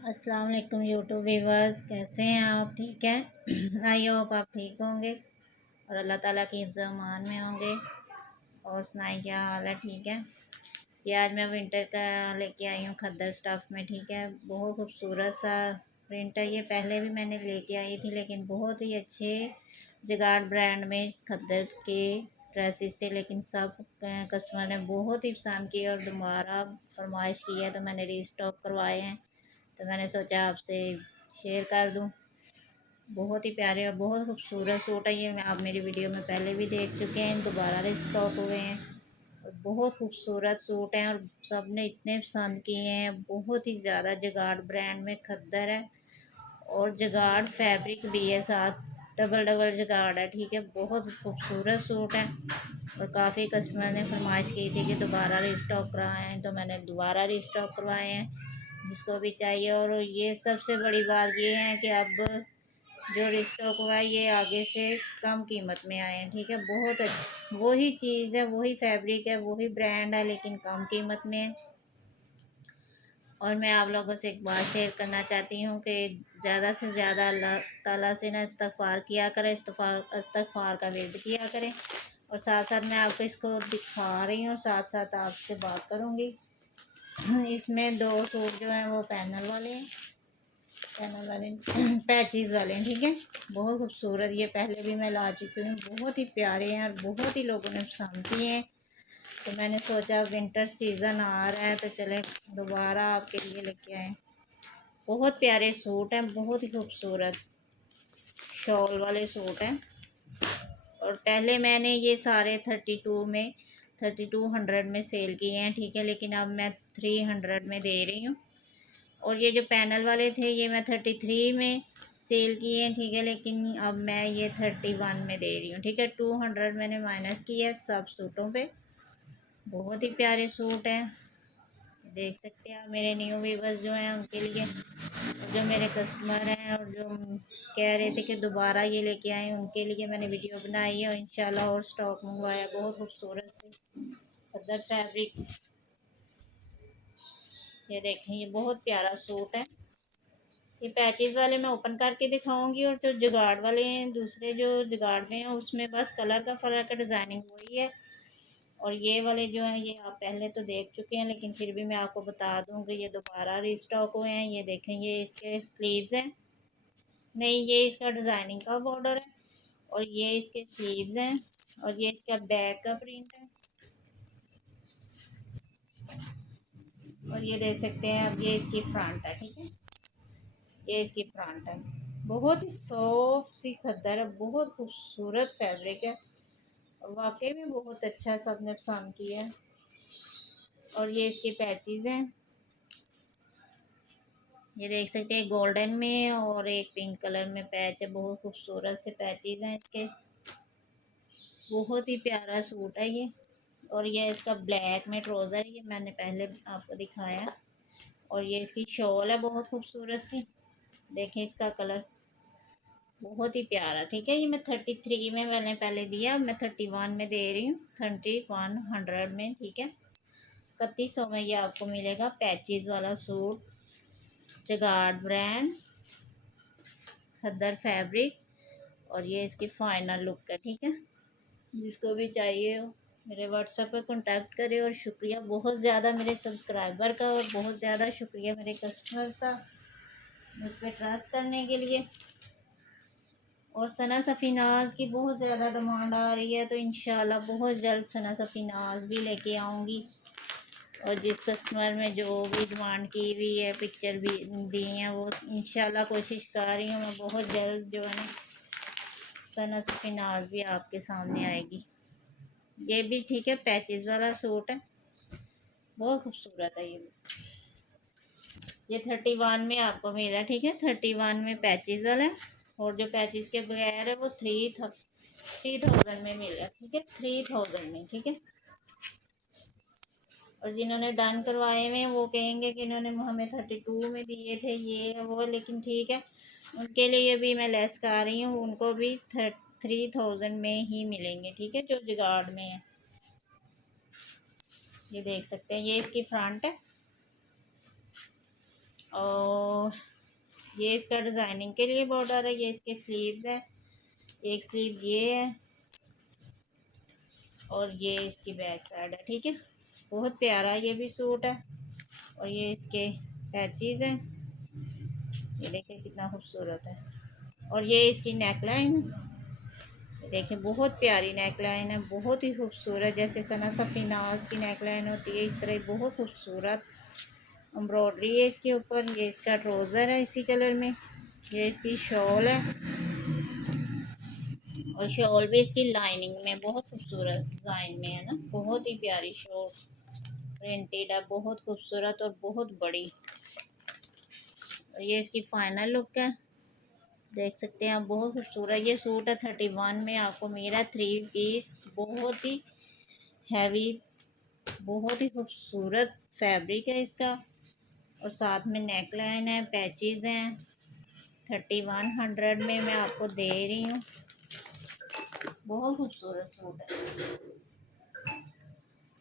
अस्सलाम वालेकुम YouTube viewers, कैसे हैं आप? ठीक है। आई होप आप ठीक होंगे और अल्लाह ताला की हिफ्ज़ अमान में होंगे। और सुनाई क्या हाल है? ठीक है। ये आज मैं विंटर का लेके आई हूँ खद्दर स्टफ़ में। ठीक है, बहुत खूबसूरत सा प्रिंट है। ये पहले भी मैंने लेके आई थी, लेकिन बहुत ही अच्छे जगाड़ ब्रांड में खद्दर के ड्रेसेस थे, लेकिन सब कस्टमर ने बहुत ही पसंद किए और दोबारा फरमाइश की है, तो मैंने रीस्टॉक करवाए हैं। तो मैंने सोचा आपसे शेयर कर दूं। बहुत ही प्यारे और बहुत खूबसूरत सूट है ये। मैं आप मेरी वीडियो में पहले भी देख चुके हैं, दोबारा रिस्टॉक हुए हैं और बहुत खूबसूरत सूट हैं और सब ने इतने पसंद किए हैं। बहुत ही ज़्यादा जगाड़ ब्रांड में खद्दर है और जगाड़ फैब्रिक भी है, साथ डबल डबल जगाड़ है। ठीक है, बहुत खूबसूरत सूट है और काफ़ी कस्टमर ने फरमाइश की थी कि दोबारा रिस्टॉक करवाएं, तो मैंने दोबारा रिस्टॉक करवाए हैं जिसको भी चाहिए। और ये सबसे बड़ी बात ये है कि अब जो रिस्टॉक हुआ है ये आगे से कम कीमत में आए हैं। ठीक है, बहुत अच्छी वही चीज़ है, वही फैब्रिक है, वही ब्रांड है, लेकिन कम कीमत में है। और मैं आप लोगों से एक बात शेयर करना चाहती हूँ कि ज़्यादा से ज़्यादा अल्लाह ताला से ना इस्तग़फ़ार किया करें, इस्तग़फ़ार का विर्द किया करें। और साथ साथ मैं आपको इसको दिखा रही हूँ, साथ साथ आपसे बात करूँगी। इसमें दो सूट जो हैं वो पैनल वाले पैचेस वाले हैं। ठीक है, बहुत खूबसूरत। ये पहले भी मैं ला चुकी हूँ, बहुत ही प्यारे हैं और बहुत ही लोगों ने पसंद किए हैं। तो मैंने सोचा विंटर सीज़न आ रहा है तो चले दोबारा आपके लिए लेके आए। बहुत प्यारे सूट हैं, बहुत ही खूबसूरत शॉल वाले सूट हैं। और पहले मैंने ये सारे 3200 में सेल किए हैं। ठीक है, लेकिन अब मैं 300 में दे रही हूँ। और ये जो पैनल वाले थे ये मैं 33 में सेल किए हैं। ठीक है, लेकिन अब मैं ये 31 में दे रही हूँ। ठीक है, 200 मैंने माइनस किया है सब सूटों पे। बहुत ही प्यारे सूट हैं, देख सकते हैं आप। मेरे न्यू व्यूवर्स जो हैं उनके लिए, जो मेरे कस्टमर हैं और जो कह रहे थे कि दोबारा ये लेके आए, उनके लिए मैंने वीडियो बनाई है और इंशाल्लाह और स्टॉक मंगवाया। बहुत खूबसूरत से खद्दर फैब्रिक, ये देखें, ये बहुत प्यारा सूट है। ये पैचेस वाले मैं ओपन करके दिखाऊंगी और जो जुगाड़ वाले हैं, दूसरे जो जुगाड़ में हैं उसमें बस कलर का फ़र्क है, डिज़ाइनिंग वही है। और ये वाले जो हैं ये आप पहले तो देख चुके हैं, लेकिन फिर भी मैं आपको बता दूं कि ये दोबारा रीस्टॉक हुए हैं। ये देखें, ये इसके स्लीव्स हैं, नहीं ये इसका डिज़ाइनिंग का बॉर्डर है और ये इसके स्लीव्स हैं और ये इसका बैक का प्रिंट है। और ये देख सकते हैं, अब ये इसकी फ्रंट है। ठीक है, ये इसकी फ्रंट है। बहुत ही सॉफ्ट सी खद्दर है, बहुत खूबसूरत फैब्रिक है और वाकई में बहुत अच्छा सबने पसंद किया है। और ये इसके पैचेस हैं, ये देख सकते हैं, गोल्डन में और एक पिंक कलर में पैच है। बहुत खूबसूरत से पैचेस हैं इसके, बहुत ही प्यारा सूट है ये। और ये इसका ब्लैक में ट्राउज़र, ये मैंने पहले आपको दिखाया। और ये इसकी शॉल है बहुत खूबसूरत सी, देखें इसका कलर बहुत ही प्यारा। ठीक है, ये मैं 33 में मैंने पहले दिया, अब मैं 31 में दे रही हूँ, 3100 में। ठीक है, 3100 में ये आपको मिलेगा पैचेस वाला सूट, जगाड़ ब्रांड, खद्दर फैब्रिक। और ये इसकी फाइनल लुक है। ठीक है, जिसको भी चाहिए हो मेरे व्हाट्सएप पर कांटेक्ट करें। और शुक्रिया बहुत ज़्यादा मेरे सब्सक्राइबर का और बहुत ज़्यादा शुक्रिया मेरे कस्टमर्स का मुझ पर ट्रस्ट करने के लिए। और सना सफ़ीनाज की बहुत ज़्यादा डिमांड आ रही है, तो इंशाल्लाह बहुत जल्द सना सफ़ीनाज भी लेके आऊँगी। और जिस कस्टमर में जो भी डिमांड की हुई है, पिक्चर भी दी हैं, वो इंशाल्लाह कोशिश कर रही हूँ मैं बहुत जल्द जो है ना सना सफ़ीनाज भी आपके सामने आएगी। ये भी ठीक है, पैचेस वाला सूट है, बहुत खूबसूरत है ये 31 में आपको मिला। ठीक है, 31 में पैचेस वाला है और जो पैचेस के बगैर है वो 3000 में मिला। ठीक है, 3000 में। ठीक है, और जिन्होंने डन करवाए हुए वो कहेंगे कि इन्होंने हमें 32 में दिए थे, ये है वो, लेकिन ठीक है उनके लिए भी मैं लेस कर रही हूँ, उनको भी 3000 में ही मिलेंगे। ठीक है, जो जुगाड़ में है। ये देख सकते हैं, ये इसकी फ्रंट है और ये इसका डिज़ाइनिंग के लिए बॉर्डर है। ये इसके स्लीव्स है, एक स्लीव ये है और ये इसकी बैक साइड है, ठीक है। बहुत प्यारा ये भी सूट है। और ये इसके पैचेस हैं, ये देखिए कितना खूबसूरत है। और ये इसकी नेकलाइन, देखिए बहुत प्यारी नेकलाइन है, बहुत ही खूबसूरत, जैसे सना सफ़ीनाज की नेकलाइन होती है इस तरह बहुत खूबसूरत एम्ब्रॉयडरी है इसके ऊपर। ये इसका ट्राउज़र है इसी कलर में, ये इसकी शॉल है और शॉल भी इसकी लाइनिंग में बहुत खूबसूरत डिज़ाइन में है ना, बहुत ही प्यारी शॉल प्रिंटेड है, बहुत खूबसूरत और बहुत बड़ी। और ये इसकी फाइनल लुक है, देख सकते हैं आप, बहुत खूबसूरत ये सूट है। 31 में आपको मेरा 3 पीस, बहुत ही हैवी, बहुत ही खूबसूरत फैब्रिक है इसका। और साथ में नेक लाइन है, पैचेस हैं। 3100 में मैं आपको दे रही हूँ, बहुत खूबसूरत सूट है।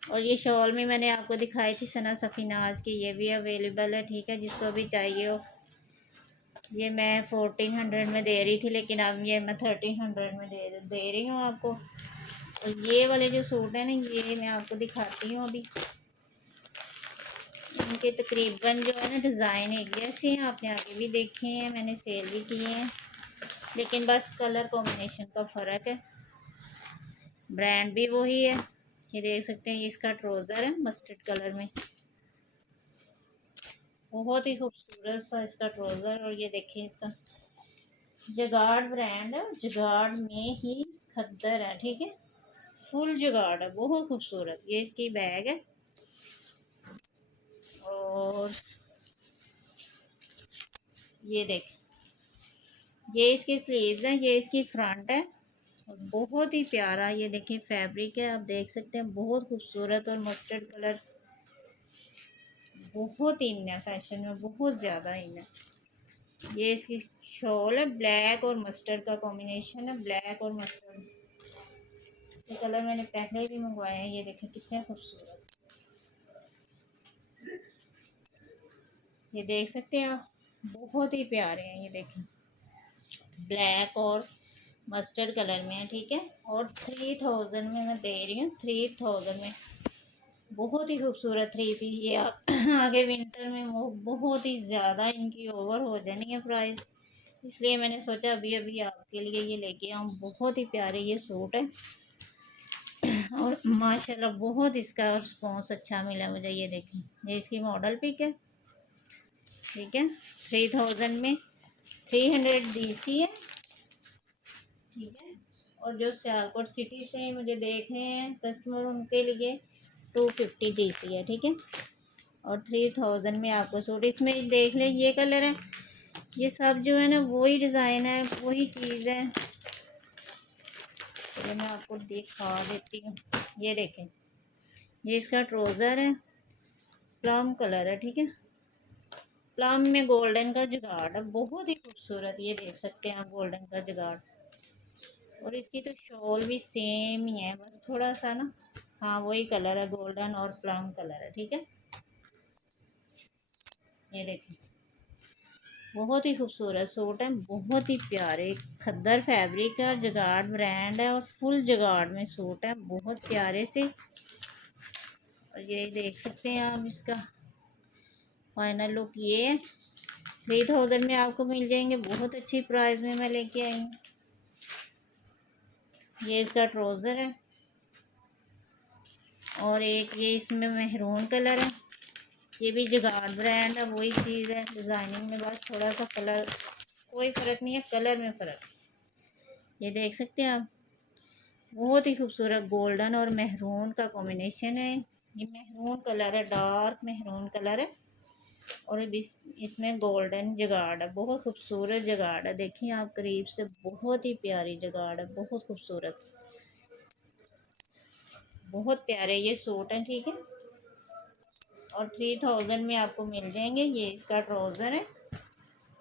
और ये शॉल में मैंने आपको दिखाई थी सना सफ़ीनाज की, ये भी अवेलेबल है, ठीक है, जिसको भी चाहिए हो। ये मैं 1400 में दे रही थी, लेकिन अब ये मैं 1300 में दे रही हूँ आपको। और ये वाले जो सूट है ना, ये मैं आपको दिखाती हूँ अभी। इनके तकरीबन जो है ना डिज़ाइन एक जैसे हैं, आपने आगे भी देखे हैं, मैंने सेल भी किए हैं, लेकिन बस कलर कॉम्बिनेशन का फ़र्क है। ब्रांड भी वही है। ये देख सकते हैं, ये इसका ट्राउज़र है मस्टर्ड कलर में, बहुत ही खूबसूरत सा इसका ट्राउज़र। और ये देखिए इसका जगाड़ ब्रांड है, जगाड़ में ही खद्दर है, ठीक है, फुल जगाड़ है, बहुत खूबसूरत। ये इसकी बैग है और ये देख, ये इसकी स्लीव्स हैं, ये इसकी फ्रंट है। और बहुत ही प्यारा ये देखिए फैब्रिक है, आप देख सकते हैं, बहुत खूबसूरत और मस्टर्ड कलर, बहुत इन है, फैशन में बहुत ज़्यादा इन है। ये इसकी शॉल है, ब्लैक और मस्टर्ड का कॉम्बिनेशन है, ब्लैक और मस्टर्ड। ये कलर मैंने पहले भी मंगवाए हैं, ये देखें कितने खूबसूरत, ये देख सकते हैं आप, बहुत ही प्यारे हैं। ये देखें ब्लैक और मस्टर्ड कलर में है, ठीक है। और 3000 में मैं दे रही हूँ, 3000 में बहुत ही खूबसूरत 3 पीस। ये आगे विंटर में वो बहुत ही ज़्यादा इनकी ओवर हो जानी है प्राइस, इसलिए मैंने सोचा अभी अभी आपके लिए ये लेके आऊँ। बहुत ही प्यारे ये सूट है और माशाल्लाह बहुत इसका रिस्पॉन्स अच्छा मिला मुझे। ये देखें, ये इसकी मॉडल पिक है, ठीक है। 3000 में 300 DC है, ठीक है। और जो सियालकोट सिटी से मुझे देख रहे हैं कस्टमर, उनके लिए 250 DC है, ठीक है। और 3000 में आपको सूट, इसमें देख लें ये कलर है, ये सब जो है ना वही डिज़ाइन है, वही चीज़ है। तो मैं आपको दिखा देती हूँ, ये देखें, ये इसका ट्राउज़र है, प्लम कलर है, ठीक है। प्लम में गोल्डन का जुगाड़ है, बहुत ही खूबसूरत, ये देख सकते हैं आप, गोल्डन का जुगाड़। और इसकी तो शॉल भी सेम ही है, बस थोड़ा सा ना, हाँ वही कलर है, गोल्डन और प्लम कलर है, ठीक है। ये देखें, बहुत ही खूबसूरत सूट है, बहुत ही प्यारे खद्दर फैब्रिक है, जगाड़ ब्रांड है और फुल जगाड़ में सूट है, बहुत प्यारे से। और ये देख सकते हैं आप, इसका फाइनल लुक ये है। 3000 में आपको मिल जाएंगे, बहुत अच्छी प्राइस में मैं लेके आई हूँ। ये इसका ट्राउज़र है और एक ये इसमें मेहरून कलर है, ये भी जुगाड़ ब्रांड है, वही चीज़ है, डिज़ाइनिंग में बस थोड़ा सा कलर, कोई फ़र्क नहीं है, कलर में फ़र्क। ये देख सकते हैं आप, बहुत ही खूबसूरत गोल्डन और मेहरून का कॉम्बिनेशन है। ये मेहरून कलर है, डार्क मेहरून कलर है और इसमें गोल्डन जगाड़ है, बहुत खूबसूरत जगाड़ है। देखिए आप करीब से, बहुत ही प्यारी जगाड़ है, बहुत खूबसूरत, बहुत प्यारे ये सूट हैं, ठीक है। और 3000 में आपको मिल जाएंगे। ये इसका ट्राउज़र है,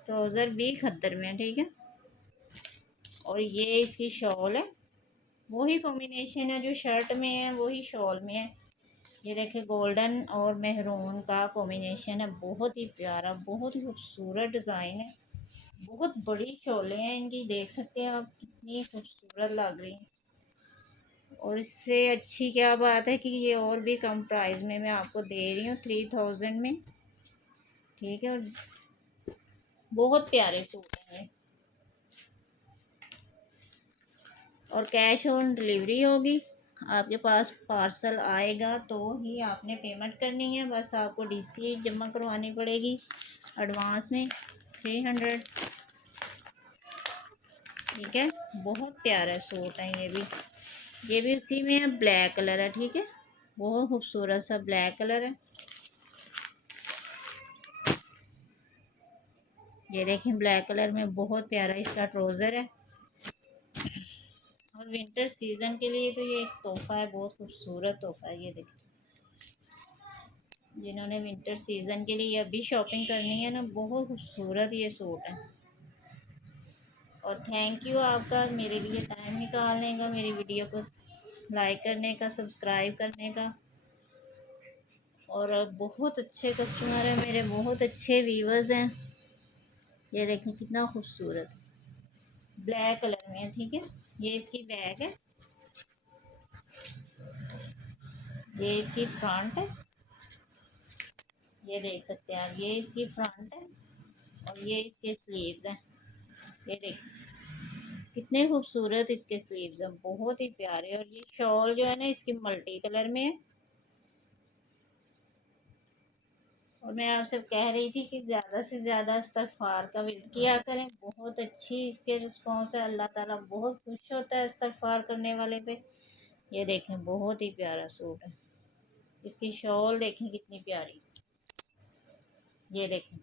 ट्राउज़र भी खद्दर में है, ठीक है। और ये इसकी शॉल है, वही कॉम्बिनेशन है जो शर्ट में है, वही शॉल में है। ये देखिए गोल्डन और मेहरून का कॉम्बिनेशन है, बहुत ही प्यारा, बहुत ही खूबसूरत डिज़ाइन है। बहुत बड़ी शोलें हैं इनकी, देख सकते हैं आप कितनी खूबसूरत लग रही हैं। और इससे अच्छी क्या बात है कि ये और भी कम प्राइस में मैं आपको दे रही हूँ, 3000 में, ठीक है। और बहुत प्यारे सूट हैं ये। और कैश ऑन डिलीवरी होगी, आपके पास पार्सल आएगा तो ही आपने पेमेंट करनी है। बस आपको डीसी जमा करवानी पड़ेगी एडवांस में 300, ठीक है। बहुत प्यारा सूट है ये भी उसी में है, ब्लैक कलर है, ठीक है। बहुत खूबसूरत सा ब्लैक कलर है। ये देखें ब्लैक कलर में बहुत प्यारा इसका ट्राउज़र है। और विंटर सीज़न के लिए तो ये एक तोहफ़ा है, बहुत खूबसूरत तोहफ़ा है। ये देखें, जिन्होंने विंटर सीज़न के लिए अभी शॉपिंग करनी है ना, बहुत खूबसूरत ये सूट है। और थैंक यू आपका मेरे लिए टाइम निकालने का, मेरी वीडियो को लाइक करने का, सब्सक्राइब करने का। और बहुत अच्छे कस्टमर हैं मेरे, बहुत अच्छे व्यूवर्स हैं। ये देखें कितना खूबसूरत ब्लैक कलर में है, ठीक है। ये इसकी बैग है, ये इसकी फ्रंट है, ये देख सकते हैं आप, ये इसकी फ्रंट है। और ये इसके स्लीव्स हैं, ये देखिए कितने खूबसूरत इसके स्लीव्स हैं, बहुत ही प्यारे। और ये शॉल जो है ना इसकी मल्टी कलर में है। और मैं आपसे कह रही थी कि ज़्यादा से ज़्यादा इस्तग़फ़ार का विर्द किया करें, बहुत अच्छी इसके रिस्पॉन्स है। अल्लाह ताला बहुत खुश होता है इस्तग़फ़ार करने वाले पे। ये देखें बहुत ही प्यारा सूट है, इसकी शॉल देखें कितनी प्यारी, ये देखें,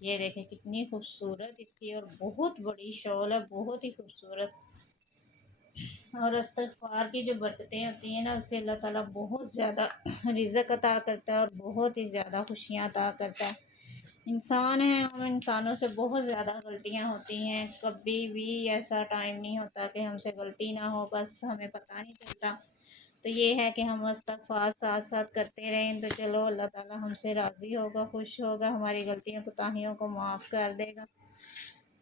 ये देखें कितनी खूबसूरत इसकी और बहुत बड़ी शॉल है, बहुत ही खूबसूरत। और इस्तग़फ़ार की जो बरकतें होती हैं ना, उससे अल्लाह ताला बहुत ज़्यादा रिज़्क़ अता करता है और बहुत ही ज़्यादा खुशियाँ अता करता है। इंसान हैं हम, इंसानों से बहुत ज़्यादा गलतियाँ होती हैं, कभी भी ऐसा टाइम नहीं होता कि हमसे गलती ना हो, बस हमें पता नहीं चलता। तो ये है कि हम इस्तग़फ़ार साथ साथ करते रहें तो चलो अल्लाह ताला हमसे राज़ी होगा, खुश होगा, हमारी गलतियों कोताहियों को माफ़ कर देगा।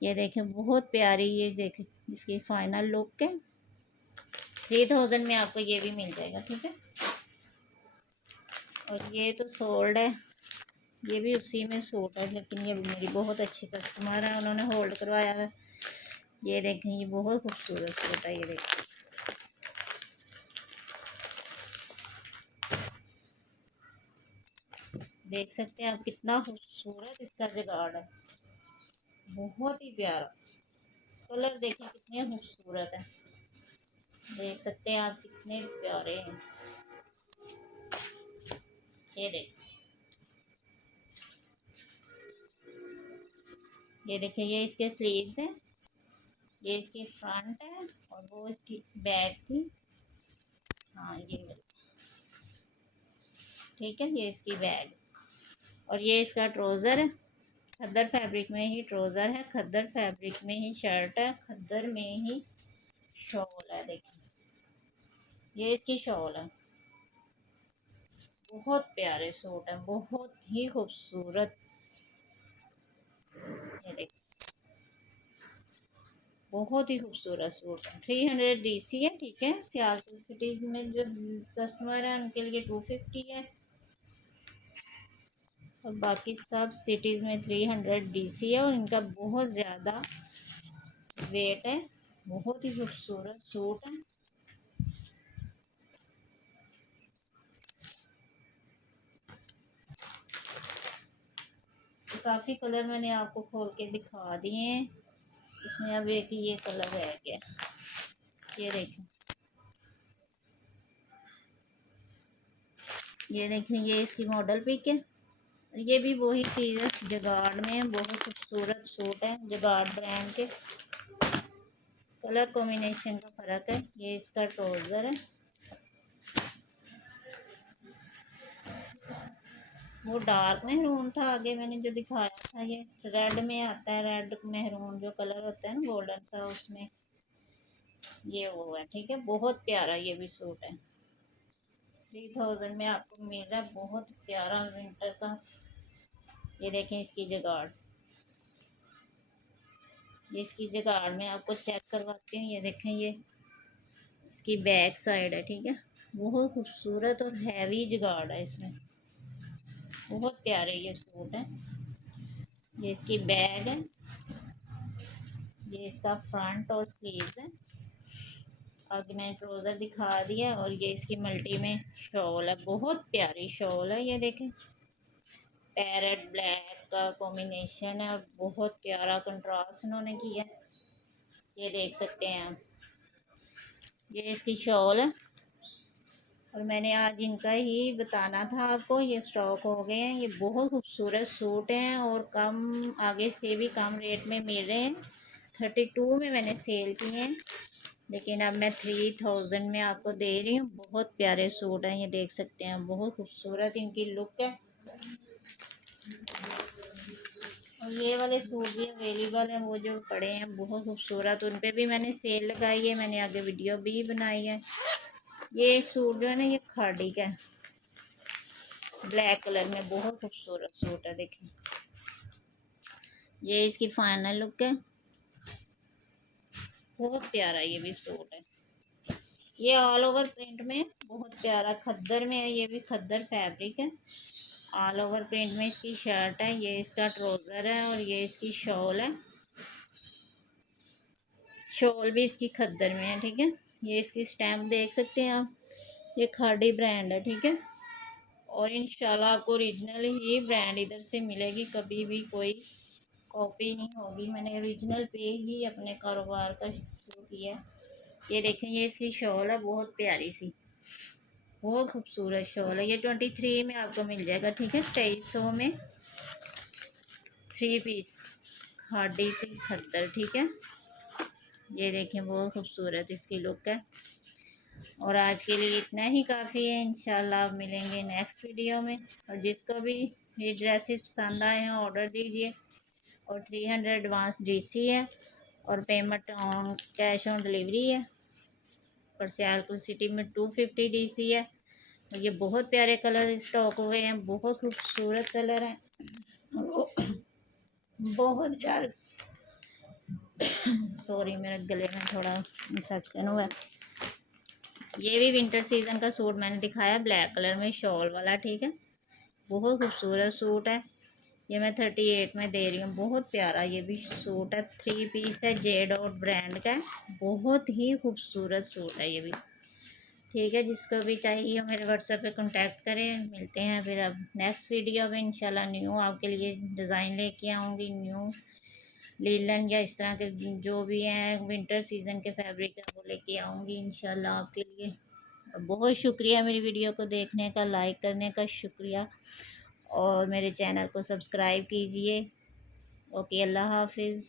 ये देखें बहुत प्यारी, ये देखें इसकी फ़ाइनल लुक है। 3000 में आपको ये भी मिल जाएगा, ठीक है। और ये तो सोल्ड है, ये भी उसी में सूट है, लेकिन ये मेरी बहुत अच्छी कस्टमर है, उन्होंने होल्ड करवाया है। ये देखें ये बहुत खूबसूरत सूट है, ये देखें, देख सकते हैं आप कितना खूबसूरत इसका जुगाड़ है, बहुत ही प्यारा। कलर देखें कितने खूबसूरत है, देख सकते हैं आप कितने प्यारे हैं। ये देखें, ये देखिए ये इसके स्लीव्स हैं, ये इसकी फ्रंट है और वो इसकी बैक थी। हाँ ये ठीक है, ये इसकी बैग। और ये इसका ट्राउज़र है, खद्दर फैब्रिक में ही ट्राउज़र है, खद्दर फैब्रिक में ही शर्ट है, खद्दर में ही शॉल है। देखिए ये इसकी शॉल है, बहुत प्यारे सूट है, बहुत ही खूबसूरत। ये देखिए बहुत ही खूबसूरत सूट है, 300 डीसी है, ठीक है। सियालकोट सिटी में जो कस्टमर है उनके लिए 250 है, और बाकी सब सिटीज़ में 300 डीसी है। और इनका बहुत ज़्यादा वेट है, बहुत ही खूबसूरत सूट है। काफ़ी कलर मैंने आपको खोल के दिखा दिए हैं, इसमें अब एक ये कलर रह गया, ये देखें, ये देखें ये इसकी मॉडल पिक है। ये भी वही चीज़ है, जगाड़ में है, बहुत खूबसूरत सूट है, जगाड़ ब्रांड के। कलर कॉम्बिनेशन का फ़र्क है। ये इसका ट्राउज़र है, वो डार्क मेहरून था आगे मैंने जो दिखाया था, ये रेड में आता है, रेड मेहरून जो कलर होता है ना गोल्डन सा, उसमें ये वो है, ठीक है। बहुत प्यारा ये भी सूट है, 3000 में आपको मिल रहा है, बहुत प्यारा विंटर का ये देखें इसकी जगाड़, ये इसकी जगाड़ में आपको चेक करवाती हूँ। ये देखें, ये इसकी बैक साइड है, ठीक है। बहुत खूबसूरत और हैवी जगाड़ है इसमें, बहुत प्यारे ये सूट है। ये इसकी बैग है, ये इसका फ्रंट और स्लीव्स है। आगे मैंने ट्राउज़र दिखा दिया, और ये इसकी मल्टी में शॉल है, बहुत प्यारी शॉल है। ये देखें, पैरेट ब्लैक का कॉम्बिनेशन है और बहुत प्यारा कंट्रास्ट उन्होंने किया। ये देख सकते हैं आप, ये इसकी शॉल है। और मैंने आज इनका ही बताना था आपको, ये स्टॉक हो गए हैं। ये बहुत खूबसूरत सूट हैं और कम, आगे से भी कम रेट में मिल रहे हैं। 32 में मैंने सेल किए हैं, लेकिन अब मैं 3000 में आपको दे रही हूँ। बहुत प्यारे सूट हैं, ये देख सकते हैं, बहुत खूबसूरत इनकी लुक है। और ये वाले सूट भी अवेलेबल हैं, वो जो पड़े हैं बहुत खूबसूरत, उन पे भी मैंने सेल लगाई है, मैंने आगे वीडियो भी बनाई है। ये एक सूट जो है ना, ये खाड़ी का है, ब्लैक कलर में, बहुत खूबसूरत सूट है। देखें, ये इसकी फाइनल लुक है, बहुत प्यारा ये भी सूट है। ये ऑल ओवर प्रिंट में, बहुत प्यारा खद्दर में है, ये भी खद्दर फैब्रिक है। ऑल ओवर प्रिंट में इसकी शर्ट है, ये इसका ट्राउज़र है, और ये इसकी शॉल है। शॉल भी इसकी खद्दर में है, ठीक है। ये इसकी स्टैम्प देख सकते हैं आप, ये खाड़ी ब्रांड है, ठीक है। और इंशाल्लाह आपको ओरिजिनल ही ब्रांड इधर से मिलेगी, कभी भी कोई कॉपी नहीं होगी। मैंने ओरिजिनल पे ही अपने कारोबार का शुरू किया। ये देखें, ये इसकी शॉल है, बहुत प्यारी सी, बहुत खूबसूरत शॉल है। ये 23 में आपको मिल जाएगा, ठीक है, 2300 में 3 पीस खाड़ी की खद्दर, ठीक है। ये देखें, बहुत खूबसूरत इसकी लुक है। और आज के लिए इतना ही काफ़ी है। इंशाल्लाह आप मिलेंगे नेक्स्ट वीडियो में। और जिसको भी ये ड्रेसेस पसंद आए हैं ऑर्डर दीजिए। और 300 एडवांस डीसी है, और payment on cash on delivery है। और सियालकोट सिटी में 250 डीसी है। और ये बहुत प्यारे कलर स्टॉक हुए हैं, बहुत खूबसूरत कलर हैं, बहुत ज़्यादा सॉरी, मेरे गले में थोड़ा इन्फेक्शन हुआ है। ये भी विंटर सीजन का सूट मैंने दिखाया, ब्लैक कलर में शॉल वाला, ठीक है। बहुत खूबसूरत सूट है, ये मैं 38 में दे रही हूँ। बहुत प्यारा ये भी सूट है, 3 पीस है, J.Dot ब्रांड का है, बहुत ही खूबसूरत सूट है ये भी, ठीक है। जिसको भी चाहिए हो मेरे व्हाट्सएप पे कांटेक्ट करें। मिलते हैं फिर अब नेक्स्ट वीडियो में इंशाल्लाह। न्यू आपके लिए डिज़ाइन लेके आऊँगी, न्यू लीलन या इस तरह के जो भी हैं विंटर सीज़न के फैब्रिक है वो लेके आऊँगी इंशाल्लाह आपके लिए। बहुत शुक्रिया मेरी वीडियो को देखने का, लाइक करने का शुक्रिया, और मेरे चैनल को सब्सक्राइब कीजिए। ओके, अल्लाह हाफिज़।